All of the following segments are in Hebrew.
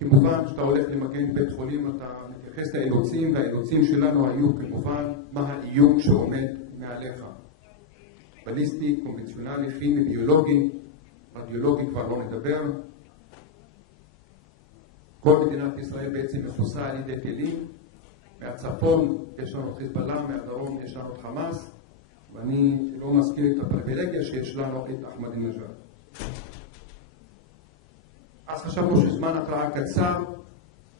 כמובן שאתה הולך למגן בית חולים אתה מתייחס לאילוצים, והאילוצים שלנו היו כמובן מה האיום שעומד מעליך. בליסטי, קונבנציונלי, כימי, ביולוגי, רדיולוגי כבר לא נדבר. כל מדינת ישראל בעצם מכוסה על ידי טילים. מהצפון יש לנו את חיזבאללה, מהדרום יש לנו את חמאס, ואני לא מזכיר את הפריבילגיה שיש לנו את אחמדינג'אד. אז חשבנו שזמן התראה קצר,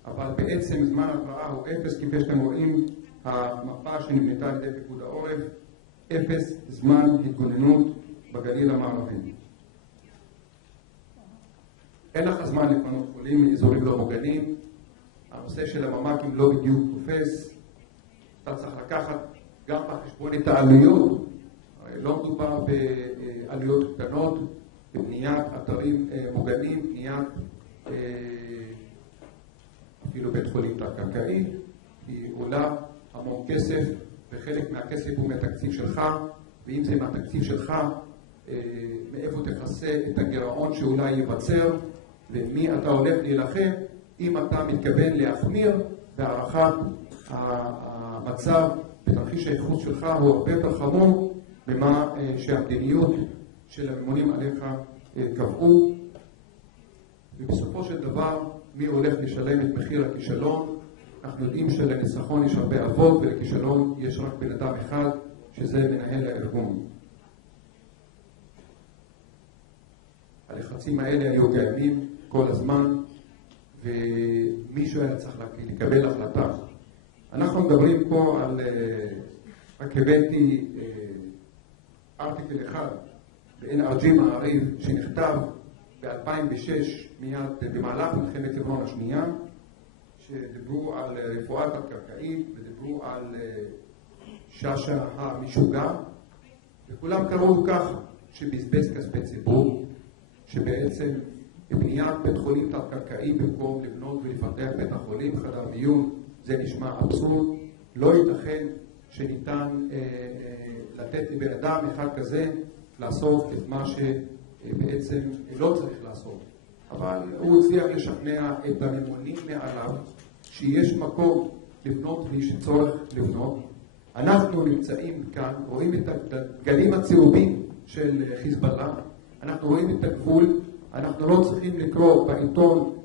אבל בעצם זמן התראה הוא אפס, כפי שאתם רואים, המפה שנבנתה על ידי פיקוד העורף, אפס זמן התגוננות בגליל המערבי. אין לך זמן לפנות חולים מאזורים לא מוגנים, הנושא של הממ"קים לא בדיוק תופס, אתה צריך לקחת גם בחשבון את העלויות, לא מדובר בעלויות קטנות, בבניית אתרים מוגנים, בניית אפילו בית חולים תת-קרקעי, היא עולה המון כסף, וחלק מהכסף הוא מהתקציב שלך, ואם זה מהתקציב שלך, מאיפה תכסה את הגירעון שאולי ייווצר, ומי אתה הולך להילחם, אם אתה מתכוון להחמיר בהערכת המצב בתרחיש הייחוס שלך הוא הרבה יותר חמור ממה שהמדיניות של הממונים עליך קבעו. ובסופו של דבר מי הולך לשלם את מחיר הכישלון? אנחנו יודעים שלניצחון יש הרבה אבות ולכישלון יש רק בן אדם אחד שזה מנהל הארגון. הלחצים האלה היו קיימים כל הזמן ומישהו היה צריך לקבל החלטה. אנחנו מדברים פה על, רק הבאתי ארטיקל אחד ב-NRG מעריב שנכתב ב-2006 מיד במהלך מלחמת לבנון השנייה, שדיברו על רפואה תת-קרקעית ודיברו על שאשא המשוגע, וכולם קראו ככה שבזבז כספי ציבור, שבעצם בבניית בית חולים תת-קרקעי במקום לבנות ולפתח בית החולים חדר מיון, זה נשמע אבסורד. לא ייתכן שניתן לתת לבן אדם אחד כזה לעשות את מה שבעצם לא צריך לעשות. אבל הוא הצליח לשכנע את הממונים מעליו שיש מקום לבנות ויש צורך לבנות. אנחנו נמצאים כאן, רואים את הגלים הצהובים של חיזבאללה, אנחנו רואים את הגבול, אנחנו לא צריכים לקרוא בעיתון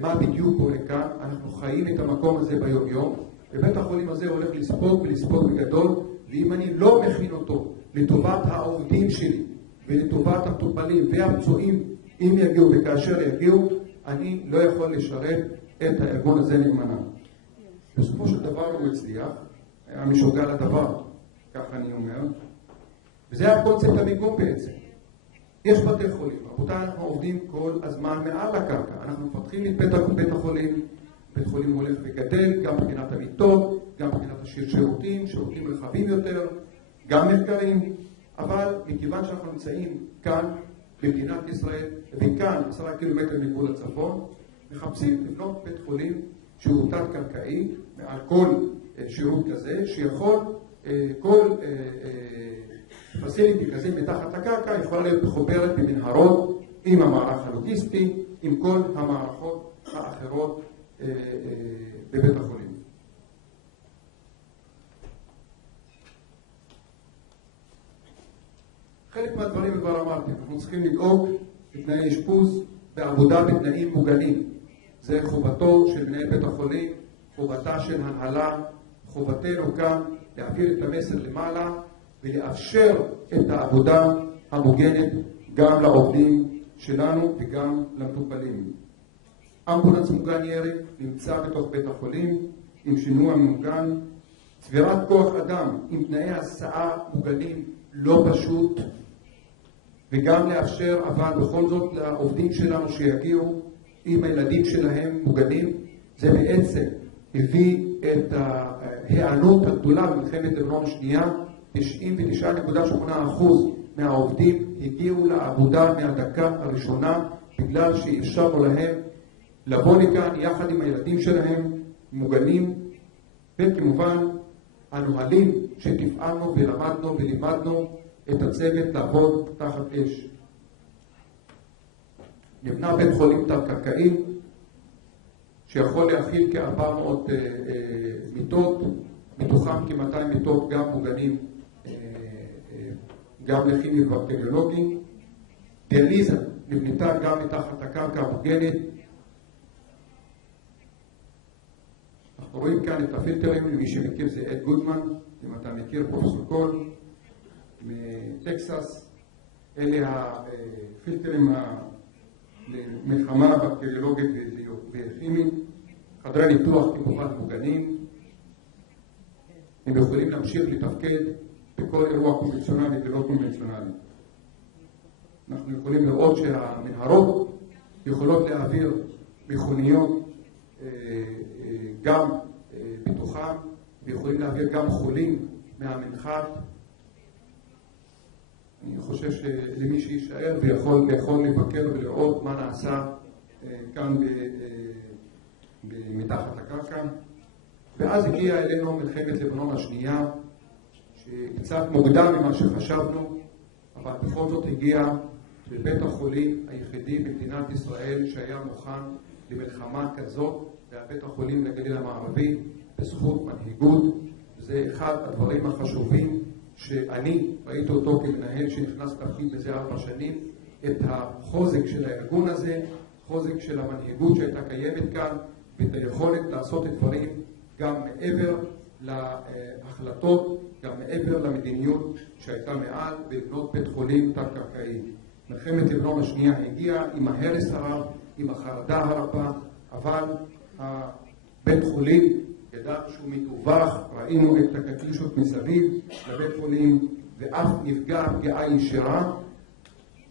מה בדיוק קורה כאן, אנחנו חיים את המקום הזה ביום יום, ובית החולים הזה הולך לספוג ולספוג בגדול, ואם אני לא מכין אותו לטובת העובדים שלי ולטובת המטופלים והפצועים, אם יגיעו וכאשר יגיעו, אני לא יכול לשרת את הארגון הזה נאמנה. בסופו של דבר הוא הצליח, היה משוגע לדבר, כך אני אומר, וזה הקונספט המיגון בעצם. יש בתי חולים, רבותיי, אנחנו עובדים כל הזמן מעל הקרקע, אנחנו מפתחים את בית החולים, בית חולים הולך וגדל, גם מבחינת המיטות, גם מבחינת שירותים רחבים יותר, גם מחקרים, אבל מכיוון שאנחנו נמצאים כאן במדינת ישראל, וכאן 10 קילומטר מגבול הצפון, מחפשים לבנות בית חולים שהוא תת-קרקעי, מעל כל שירות כזה, שיכול כל פסיליטי כזה מתחת לקרקע יכולה להיות מחוברת במנהרות עם המערך הלוגיסטי, עם כל המערכות האחרות בבית החולים. חלק מהדברים כבר אמרתי, אנחנו צריכים לדאוג לתנאי אשפוז בעבודה בתנאים מוגנים. זה חובתו של מנהל בית החולים, חובתה של הנהלה, חובתנו כאן להעביר את המסר למעלה ולאפשר את העבודה המוגנת גם לעובדים שלנו וגם למטופלים. אמבולנס מוגן ירי נמצא בתוך בית החולים עם שינוע מוגן, צבירת כוח אדם עם תנאי הסעה מוגנים לא פשוט, וגם לאפשר אבל בכל זאת לעובדים שלנו שיגיעו עם הילדים שלהם מוגנים. זה בעצם הביא את ההיענות הגדולה במלחמת לבנון השנייה. 99.8% מהעובדים הגיעו לעבודה מהדקה הראשונה בגלל שאפשרנו להם לבוא לכאן יחד עם הילדים שלהם מוגנים, וכמובן הנוהלים שתפעלנו ולמדנו ולימדנו את הצוות לעבוד תחת אש. נבנה בית חולים תת-קרקעי, שיכול להכיל כ-400 מיטות, מתוכם כ-200 מיטות גם מוגנים, גם לכימי ובקטריולוגי. דיאליזה נבנתה גם מתחת הקרקע המוגנת. אנחנו רואים כאן את הפילטרים, למי שמכיר זה אד גודמן, אם אתה מכיר פרופסור קול מטקסס. אלה הפילטרים למלחמה בקטריולוגית וכימית. חדרי ניתוח כמובן מוגנים. הם יכולים להמשיך לתפקד בכל אירוע קונבנציונלי ולא קונבנציונלי. אנחנו יכולים לראות שהמנהרות יכולות להעביר מכוניות גם בתוכם, ויכולים להעביר גם חולים מהמנחת. אני חושב שלמי שישאר ויכול לבקר ולראות מה נעשה כאן מתחת הקרקע. ואז הגיעה אלינו מלחמת לבנון השנייה, שקצת מוקדם ממה שחשבנו, אבל בכל זאת הגיעה לבית החולים היחידי במדינת ישראל שהיה מוכן למלחמה כזאת, זה בית החולים לגליל המערבי, בזכות מנהיגות. זה אחד הדברים החשובים שאני ראיתי אותו כמנהל שנכנס תפקיד בזה 4 שנים, את החוזק של הארגון הזה, חוזק של המנהיגות שהייתה קיימת כאן, ואת היכולת לעשות את דברים גם מעבר להחלטות, גם מעבר למדיניות שהייתה מעל, ולבנות בית חולים תת-קרקעי. מלחמת לבנון השנייה הגיעה עם ההרס הרב, עם החרדה הרבה, אבל הבית חולים ידע שהוא מתווך. ראינו את הקטיושות מסביב לבית חולים, ואף נפגע פגיעה ישירה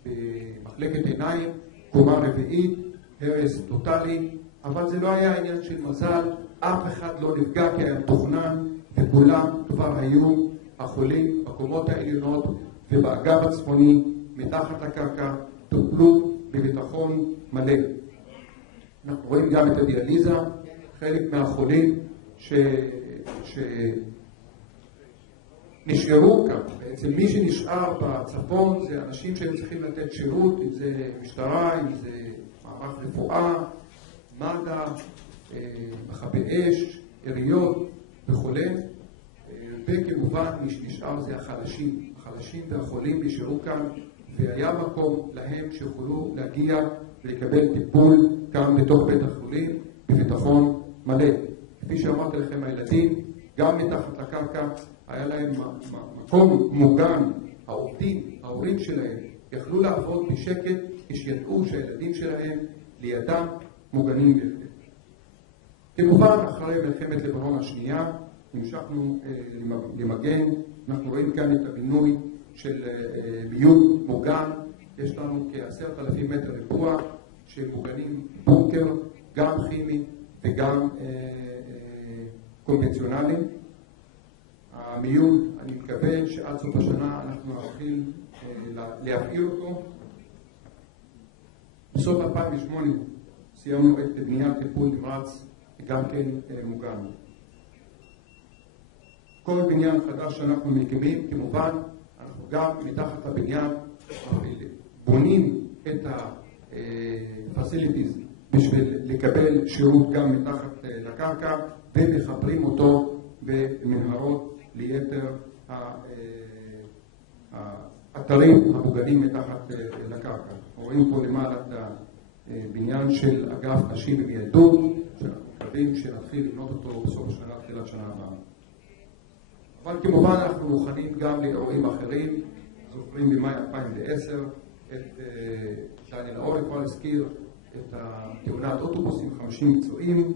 במחלקת עיניים, קומה רביעית, הרס טוטלי. אבל זה לא היה עניין של מזל, אף אחד לא נפגע כי היה מתוכנן, וכולם כבר היו החולים בקומות העליונות ובאגף הצפוני מתחת הקרקע, טופלו בביטחון מלא. אנחנו רואים גם את הדיאליזה, חלק מהחולים שנשארו כאן. בעצם מי שנשאר בצפון זה אנשים שהם צריכים לתת שירות, אם זה משטרה, אם זה מערך רפואה, מד"א, מכבי אש, עיריות וכו'. וכמובן מי שנשאר זה החלשים. החלשים והחולים נשארו כאן, והיה מקום להם שיכולו להגיע ולקבל טיפול כאן בתוך בית החולים בביטחון מלא. כפי שאמרתי לכם, הילדים גם מתחת לקרקע היה להם מקום מוגן. העובדים, ההורים שלהם יכלו לעבוד בשקט כשידעו שהילדים שלהם לידם מוגנים בהחלט. כמובן אחרי מלחמת לבנון השנייה המשכנו למגן. אנחנו רואים כאן את הבינוי של מיון מוגן. יש לנו כ10,000 מטר רבוע שמוגנים בונקר, גם כימי וגם קונבנציונלי. המיון, אני מקווה שעד סוף השנה אנחנו נתחיל להפעיל אותו. בסוף 2008 סיימנו את בניית טיפול נמרץ גם כן מוגן. כל בניין חדש שאנחנו מקימים, כמובן, אנחנו גם מתחת לבניין בונים את ה-facilities בשביל לקבל שירות גם מתחת לקרקע, ומחברים אותו במנהרות ליתר האתרים המוגנים מתחת לקרקע. רואים פה למעלה את הבניין של אגף נשים ומיילדות, שאנחנו מקווים שנתחיל לבנות אותו בסוף השנה, תחילת שנה הבאה. אבל כמובן אנחנו מוכנים גם לאירועים אחרים. זוכרים במאי 2010 את דניאל אורי כבר הזכיר את תאונת אוטובוס עם 50 פצועים.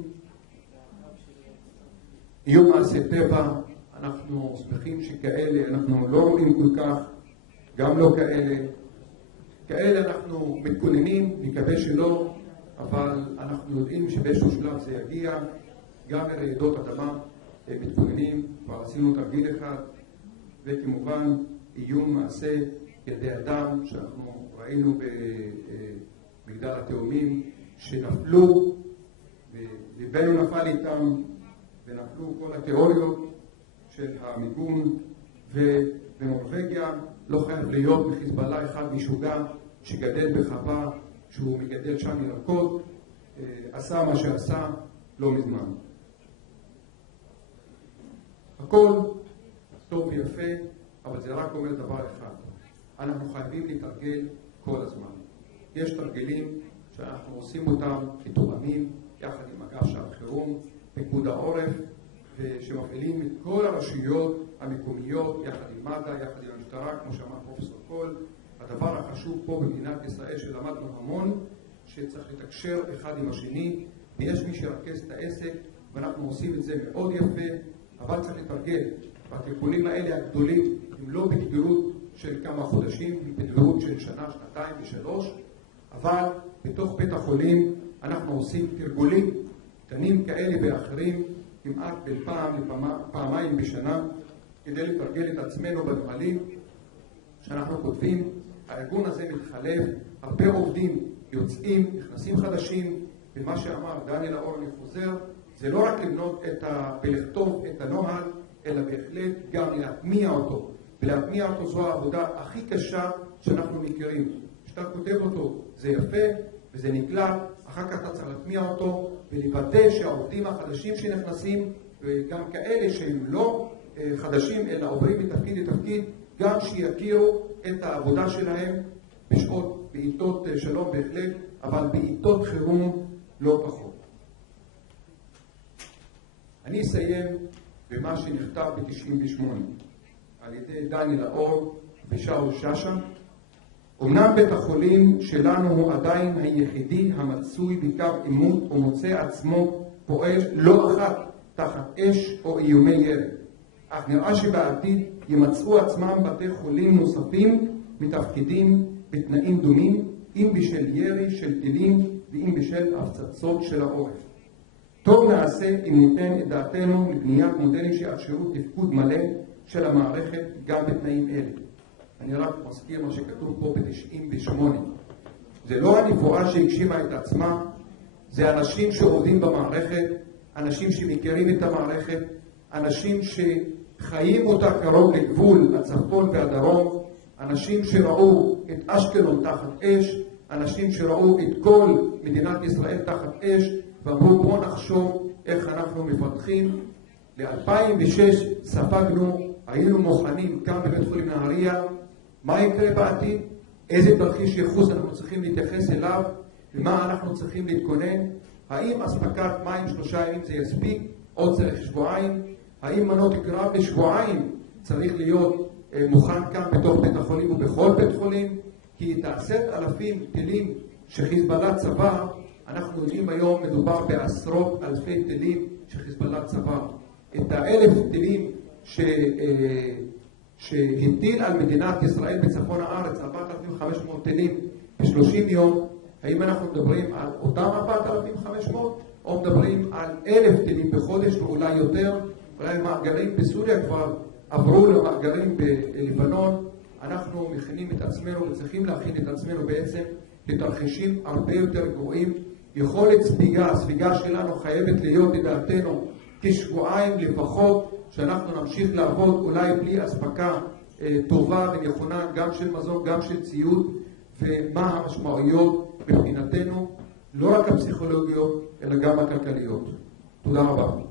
איום מעשי טבע, אנחנו שמחים שכאלה אנחנו לא רואים כל כך, גם לא כאלה אנחנו מתכוננים, נקווה שלא, אבל אנחנו יודעים שבאיזשהו שלב זה יגיע. גם לרעידות אדמה מתכוננים, כבר עשינו תרגיל אחד. וכמובן איום מעשה ידי אדם שאנחנו ראינו במגדל התאומים שנפלו, וליבנו נפל איתם, ונפלו כל התיאוריות של המיגון. ובנורווגיה לא חייב להיות מחיזבאללה אחד משוגע שגדל בחווה שהוא מגדל שם ירקות, עשה מה שעשה, לא מזמן. הכל טוב ויפה, אבל זה רק אומר דבר אחד. אנחנו חייבים להתרגל כל הזמן. יש תרגלים שאנחנו עושים אותם מתואמים, יחד עם אגף שעת חירום, פיקוד העורף, שמפעילים את כל הרשויות המקומיות, יחד עם מד"א, יחד עם המשטרה, כמו שאמר פרופסור קול. הדבר החשוב פה במדינת ישראל שלמדנו המון, שצריך לתקשר אחד עם השני, ויש מי שירכז את העסק, ואנחנו עושים את זה מאוד יפה, אבל צריך לתרגל. והטיפולים האלה הגדולים הם לא בתדירות של כמה חודשים, הם בתדירות של שנה, שנתיים ושלוש, אבל בתוך בית החולים אנחנו עושים תרגולים קטנים כאלה ואחרים, כמעט בין פעם לפעמיים בשנה, כדי לתרגל את עצמנו בנהלים שאנחנו כותבים. הארגון הזה מתחלף, הרבה עובדים יוצאים, נכנסים חדשים, ומה שאמר דניאל האור, אני חוזר, זה לא רק לבנות ולכתוב את הנוהל, אלא בהחלט גם להטמיע אותו. ולהטמיע אותו זו העבודה הכי קשה שאנחנו מכירים. כשאתה כותב אותו זה יפה וזה נקלט, אחר כך אתה צריך להטמיע אותו ולוודא שהעובדים החדשים שנכנסים, וגם כאלה שהם לא חדשים אלא עוברים מתפקיד לתפקיד, גם שיכירו את העבודה שלהם בעיתות שלום בהחלט, אבל בעיתות חירום לא פחות. אני אסיים במה שנכתב ב-98 על ידי דניאל האור ושאול שאשא. אמנם בית החולים שלנו הוא עדיין היחידי המצוי בקו עימות ומוצא עצמו פועל לא אחת תחת אש או איומי ירי, אך נראה שבעתיד ימצאו עצמם בתי חולים נוספים מתפקידים בתנאים דומים, אם בשל ירי של טילים ואם בשל הפצצות של העורף. טוב נעשה אם ניתן את דעתנו לבניית מודלים שיאפשרו תפקוד מלא של המערכת גם בתנאים אלה. אני רק מזכיר מה שכתוב פה ב-98. זה לא הנבואה שהגשימה את עצמה, זה אנשים שעובדים במערכת, אנשים שמכירים את המערכת, אנשים שחיים אותה קרוב לגבול הצפון והדרום, אנשים שראו את אשקלון תחת אש, אנשים שראו את כל מדינת ישראל תחת אש, ואמרו בואו נחשוב איך אנחנו מפתחים. ל-2006 ספגנו, היינו מוכנים כאן בבית חולים נהריה, מה יקרה בעתיד, איזה תרחיש ייחוס אנחנו צריכים להתייחס אליו, ומה אנחנו צריכים להתכונן, האם אספקת מים 3 ימים זה יספיק, או צריך שבועיים, האם מנות קרב בשבועיים צריך להיות מוכן כאן בתוך בית החולים ובכל בית חולים, כי את 10,000 טילים שחיזבאללה צבא, אנחנו יודעים היום מדובר בעשרות אלפי טילים שחיזבאללה צבא. את 1,000 טילים שהטיל על מדינת ישראל בצפון הארץ, 4,500 טילים ב-30 יום, האם אנחנו מדברים על אותם 4,500 או מדברים על 1,000 טילים בחודש ואולי יותר? אולי מאגרים בסוריה כבר עברו למאגרים בלבנון. אנחנו מכינים את עצמנו וצריכים להכין את עצמנו בעצם לתרחישים הרבה יותר גרועים. יכולת הספיגה שלנו חייבת להיות לדעתנו כשבועיים לפחות, שאנחנו נמשיך לעבוד אולי בלי אספקה טובה ונכונה גם של מזון, גם של ציוד, ומה המשמעויות מבחינתנו, לא רק הפסיכולוגיות אלא גם הכלכליות. תודה רבה.